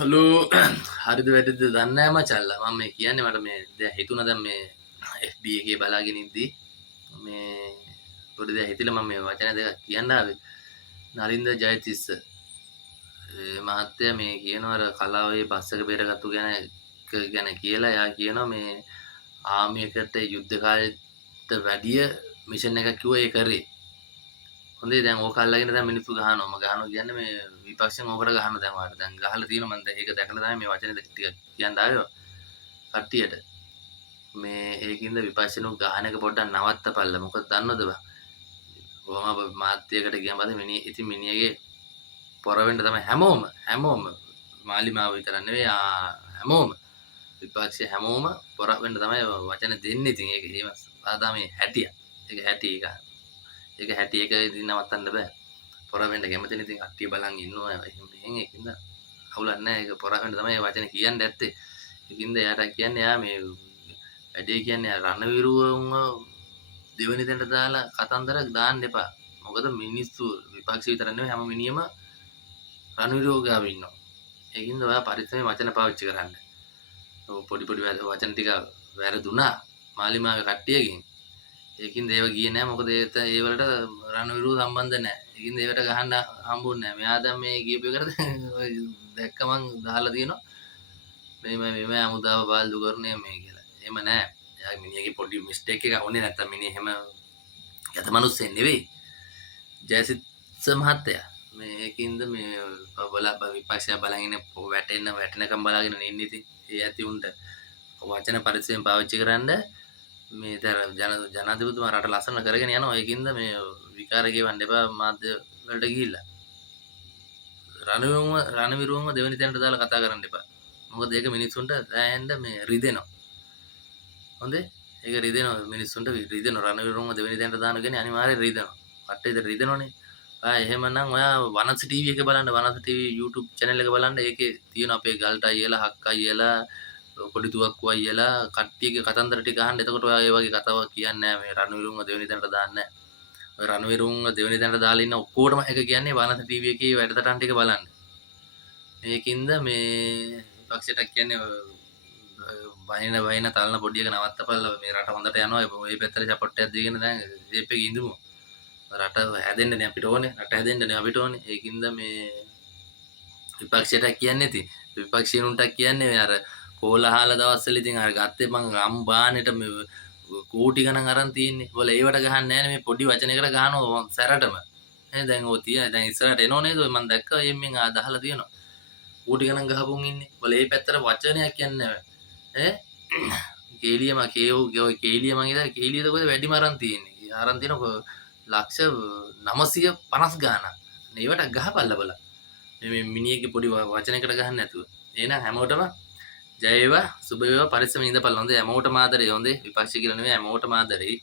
Hello හරිද වැටිද දන්නේ නැහැ මචල්ලා මම මේ කියන්නේ මට මේ දැන් හිතුණා දැන් මේ FB එකේ බලාගෙන ඉද්දි මේ පොඩි දැන් හිතිලා මම මේ වචන දෙකක් කියන්න ආවේ නලින්ද ජයතිස්ස මහත්තයා මේ කියනවා අර කලාවේ බස්සක බේරගත්තු ගැන කියලා එයා කියනවා මේ ආමි එකට යුද්ධ කාලෙට වැඩිය මිෂන් එකක් කිව්වා ඒ කරේ හොඳේ දැන් ඕක අල්ලගෙන දැන් මිනිස්සු ගහනවා කියන්නේ මේ විපක්ෂෙන් ඕකට ගහනවා දැන් වාට දැන් ගහලා තියෙනවා මම දැන් ඒක දැකලා තමයි මේ වචනේ ටික කියන්න ආවේ කට්ටියට මේ ඒකින්ද විපක්ෂෙනු ගහන එක පොඩ්ඩක් නවත්තපල්ලා මොකද දන්නවද බා කොහොම මාත්‍යයකට ගියම පස්සේ ඉතින් මිනිහගේ පොර වෙන්න තමයි හැමෝම මාලිමාව විතර නෙවෙයි හැමෝම විපක්ෂය හැමෝම පොර වෙන්න තමයි වචන දෙන්නේ ඉතින් ඒක එහෙම ආදා මේ හැටිය ඒක හැටි එක ඉතින් නවත්තන්න බෑ. පොර වෙන්න කැමතිනේ ඉතින් කට්ටිය බලන් ඉන්නවා. එහෙම ඒකින්ද අවුලක් නැහැ. ඒක පොර වෙන්න තමයි වචනේ කියන්න ඇත්තේ. ඒකින්ද එයාට කියන්නේ එයා මේ වැඩේ කියන්නේ රණවිරුවම දෙවෙනි තැනට දාලා කතන්දර දාන්න එපා. මොකද මිනිස්සු විපක්ෂ විතර නෙවෙයි හැම මිනිහම රණවිරුව ගාව ඉන්නවා. ඒකින්ද ඔයා පරිස්සමෙන් වචන පාවිච්චි කරන්න. පොඩි වචන ටික වැරදුනා මාලිමාවේ කට්ටියකින්. ඒකින්ද ඒව ගියේ නැහැ මොකද ඒ වලට රණවිරුව සම්බන්ධ නැහැ. ඒකින්ද ඒවට ගහන්න හම්බුන්නේ නැහැ. මෙයා දැන් මේ ගියපු එකට දැක්ක මං දාලා තියෙනවා. මේ අමුදාව බාල්දු කරන්නේ මේ කියලා. එහෙම නැහැ. එයා මිනිහගේ පොඩි මිස්ටේක් එකක් වුණේ නැත්තම් මිනිහ එහෙම යත මිනිස්සෙක් නෙවෙයි. ජයසිත් මහත්තයා මේකින්ද මේ විපක්ෂය බලන් ඉන්නේ වැටෙනකම් බලාගෙන ඉන්නේ ඉතින් ඒ ඇති උන්ට වචන පරිස්සමෙන් පාවිච්චි කරන්න මේ ජනාධිපතිතුමා රට ලස්සන කරගෙන යනවා. ඒකින්ද මේ විකාර ගෙවන්න එපා මාධ්‍ය වලට ගිහිල්ලා. රණවිරුවම දෙවෙනි තැනට දාලා කතා කරන්න එපා. මොකද ඒක මිනිස්සුන්ට දැනෙන්න මේ රිදෙනවා. හොඳේ? ඒක රිදෙනවා මිනිස්සුන්ට රිදෙනවා. රණවිරුවම දෙවෙනි තැනට දාන කෙනේ අනිවාර්යෙන් රිදෙනවා. කට්ටියට රිදෙනවනේ. එහෙමනම් ඔයා වනස් ටීවී එක බලන්න වනස් ටීවී YouTube channel එක බලන්න. ඒකේ තියෙන අපේ ගල්ට අයියලා හක් අයියලා පොඩි තුවක්කු අයියලා කට්ටියගේ කතන්දර ටික අහන්න. එතකොට ඔයා ඒ වගේ කතාවක් කියන්නේ නැහැ. මේ රණවිරුවන්ව දෙවෙනි තැනට දාන්නේ නැහැ. ඔය රණවිරුවන්ව දෙවෙනි තැනට දාලා ඉන්න ඔක්කොටම එක කියන්නේ වනස් ටීවී එකේ වැඩසටහන් ටික බලන්න. මේකින්ද මේ විපක්ෂයට කියන්නේ වහින තලන පොඩි එක නවත්තපල්ලා මේ රට හොඳට යනවා. මේ පැත්තට සපෝට් එකක් දීගෙන දැන් ෂේප් එකේ ඉඳමු. රට හැදෙන්නනේ අපිට ඕනේ. රට හැදෙන්නනේ අපිට ඕනේ. ඒකින්ද මේ විපක්ෂයට කියන්නේ ඉතින් විපක්ෂිනුන්ට කියන්නේ අර කෝලහල දවස්වල ඉතින් අර ගත්තේ මං අම්බානෙට මේ කෝටි ගණන් අරන් තියෙන්නේ. ඔයාලා ඒවට ගහන්නේ නැහැ මේ පොඩි වචනයකට ගහනවා සැරටම. දැන් ඔය තියෙන දැන් ඉස්සරහට එනෝ නේද? මම දැක්කා එම්මින් අදහලා තියෙනවා. කෝටි ගණන් ගහපුන් ඉන්නේ. ඔයාලා ඒ පැත්තට වචනයක් කියන්නේ නැහැ. කේලියම කේලිය මං ඉතින් කේලියද කොහෙද වැඩිම අරන් තියෙන්නේ. අරන් තියෙන ලක්ෂ 950 ගාණක්. මේවට ගහපල්ලා බලන්න. මේ මිනිහගේ පොඩි වචනයකට ගහන්න නැතුව. එහෙනම් හැමෝටම ජය වේවා සුබ වේවා පරිස්සමෙන් ඉඳපල්ලා. හොඳේ හැමෝටම ආදරේ. හොඳේ විපක්ෂ කියලා නෙවෙයි හැමෝටම ආදරේ.